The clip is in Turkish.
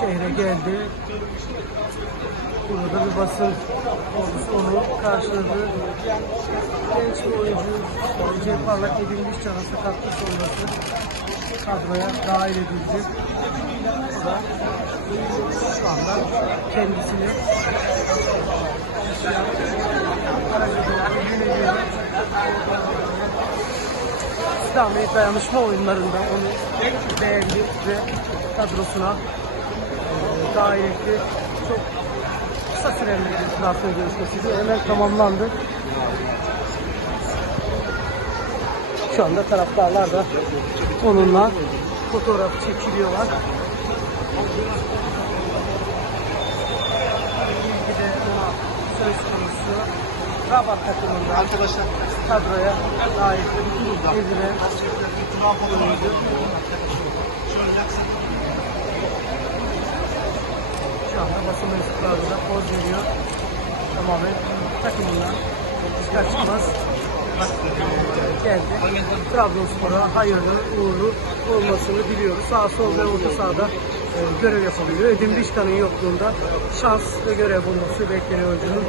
şehre geldi. Burada bir basın onu karşıladı. Genç bir oyuncu Cem Parlak edilmiş canı sakatlık sonrası kadroya dahil edildi. O şu anda kendisini. İslami dayanışma oyunlarında onu beğendi ve kadrosuna dahil etti. Çok kısa süreli bir transfer görüşmesiydi. Hemen tamamlandı. Şu anda taraftarlar da onunla fotoğraf çekiliyorlar. Bir de ona söz konusu Rabat takımında Arkadaşlar kadroya dahil edilen oyuncu. Şu anda basın mensupları da poz veriyor. Tamamen takımından çıkar çıkmaz geldi. Trabzonspor'a hayırlı, uğurlu olmasını biliyoruz. Sağ sol ve orta sahada e, görev yapabiliyor. Edin Bişkan'ın yokluğunda şans ve görev bulması bekleniyor oyuncunun.